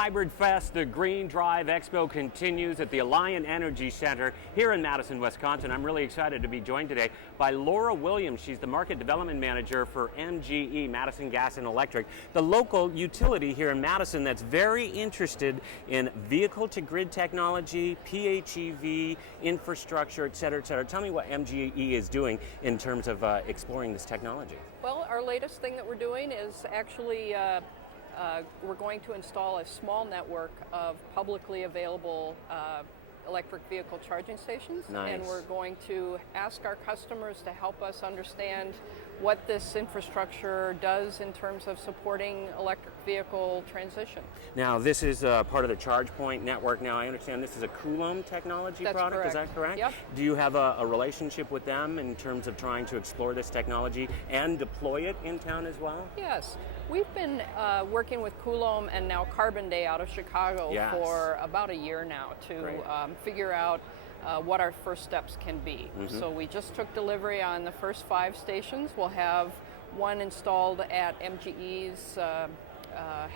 Hybrid Fest, the Green Drive Expo continues at the Alliant Energy Center here in Madison, Wisconsin. I'm really excited to be joined today by Laura Williams. She's the Market Development Manager for MGE, Madison Gas and Electric, the local utility here in Madison that's very interested in vehicle-to-grid technology, PHEV, infrastructure, et cetera, et cetera. Tell me what MGE is doing in terms of exploring this technology. Well, our latest thing that we're doing is actually we're going to install a small network of publicly available electric vehicle charging stations. Nice. And we're going to ask our customers to help us understand what this infrastructure does in terms of supporting electric vehicle transition. Now, this is part of the ChargePoint network. Now, I understand this is a Coulomb technology That's product, correct. Is that correct? Yep. Do you have a relationship with them in terms of trying to explore this technology and deploy it in town as well? Yes. We've been working with Coulomb and now Carbon Day out of Chicago Yes. for about a year now to figure out what our first steps can be. Mm-hmm. So we just took delivery on the first 5 stations. We'll have one installed at MGE's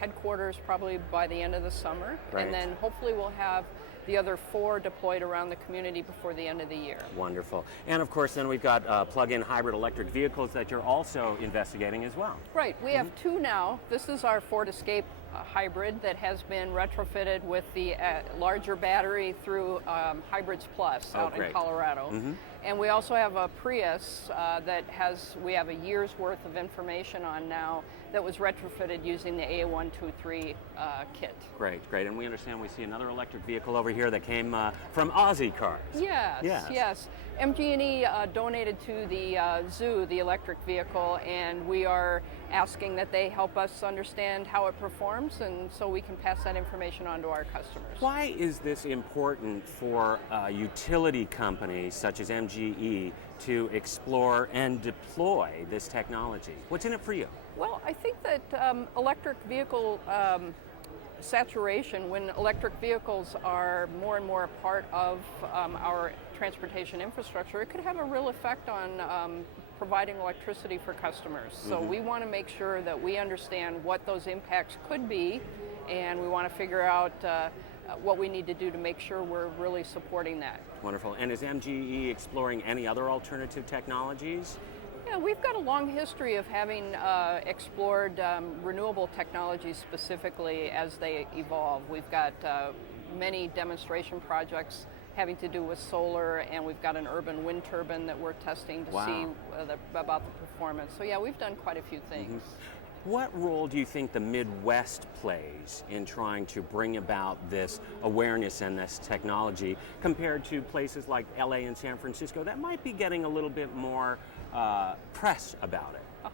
headquarters probably by the end of the summer. Right. And then hopefully we'll have the other 4 deployed around the community before the end of the year. Wonderful. And of course, then we've got plug-in hybrid electric vehicles that you're also investigating as well. Right, we have 2 now. This is our Ford Escape hybrid that has been retrofitted with the larger battery through Hybrids Plus out in Colorado. Mm-hmm. And we also have a Prius that we have a year's worth of information on now that was retrofitted using the A123 kit. Great, great. And we understand we see another electric vehicle over here that came from Aussie Cars. Yes. MGE donated to the zoo the electric vehicle, and we are asking that they help us understand how it performs, and so we can pass that information on to our customers. Why is this important for a utility company such as MGE to explore and deploy this technology? What's in it for you? Well, I think that electric vehicle saturation, when electric vehicles are more and more a part of our transportation infrastructure, it could have a real effect on providing electricity for customers. So we want to make sure that we understand what those impacts could be, and we want to figure out what we need to do to make sure we're really supporting that. Wonderful. And is MGE exploring any other alternative technologies? Yeah, we've got a long history of having explored renewable technologies specifically as they evolve. We've got many demonstration projects having to do with solar, and we've got an urban wind turbine that we're testing to see about the performance. So yeah, we've done quite a few things. Mm-hmm. What role do you think the Midwest plays in trying to bring about this awareness and this technology compared to places like LA and San Francisco that might be getting a little bit more press about it?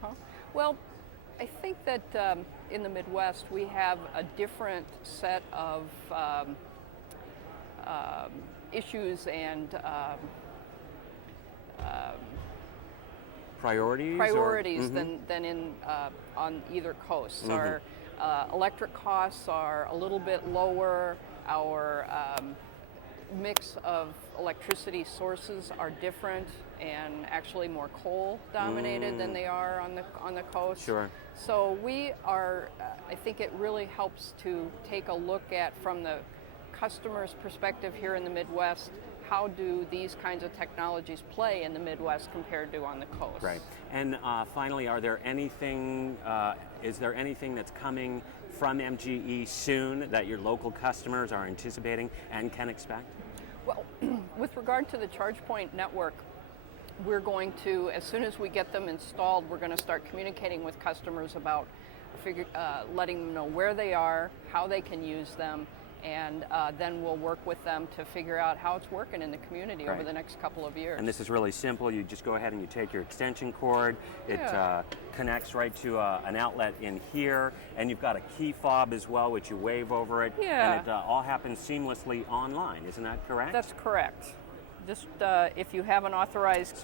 Well, I think that in the Midwest we have a different set of issues and priorities than in on either coast. Our electric costs are a little bit lower. Our mix of electricity sources are different and actually more coal dominated than they are on the coast. Sure. So we are, I think it really helps to take a look at, from the customer's perspective here in the Midwest, how do these kinds of technologies play in the Midwest compared to on the coast? Right. And finally, is there anything that's coming from MGE soon that your local customers are anticipating and can expect? Well, with regard to the ChargePoint network, we're going to, as soon as we get them installed, we're going to start communicating with customers about letting them know where they are, how they can use them, and then we'll work with them to figure out how it's working in the community over the next couple of years. And this is really simple. You just go ahead and you take your extension cord. It connects right to an outlet in here, and you've got a key fob as well, which you wave over it, and it all happens seamlessly online. Isn't that correct? That's correct. Just if you have an authorized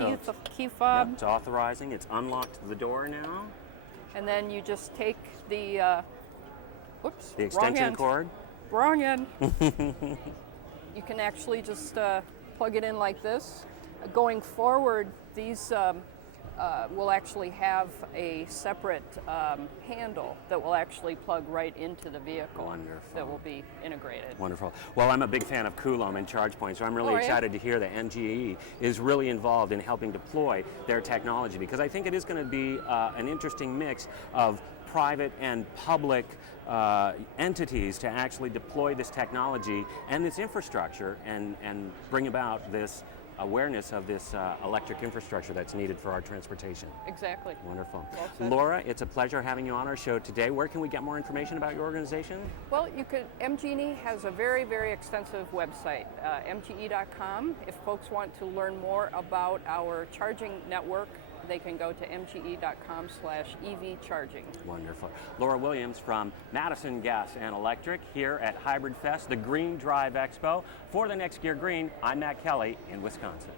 key fob. Yep, it's authorizing. It's unlocked the door now. And then you just take the extension cord. Wrong end. You can actually just plug it in like this. Going forward, these we'll actually have a separate handle that will actually plug right into the vehicle. Wonderful. That will be integrated. Wonderful. Well, I'm a big fan of Coulomb and ChargePoint, so I'm really Oh, are you? excited to hear that MGE is really involved in helping deploy their technology, because I think it is going to be an interesting mix of private and public entities to actually deploy this technology and this infrastructure and bring about this awareness of this electric infrastructure that's needed for our transportation. Exactly. Wonderful. Well said. Laura, it's a pleasure having you on our show today. Where can we get more information about your organization? Well, MGE has a very, very extensive website, mge.com. If folks want to learn more about our charging network, they can go to mge.com/EV charging. Wonderful. Laura Williams from Madison Gas and Electric here at Hybrid Fest, the Green Drive Expo. For the Next Gear Green, I'm Matt Kelly in Wisconsin.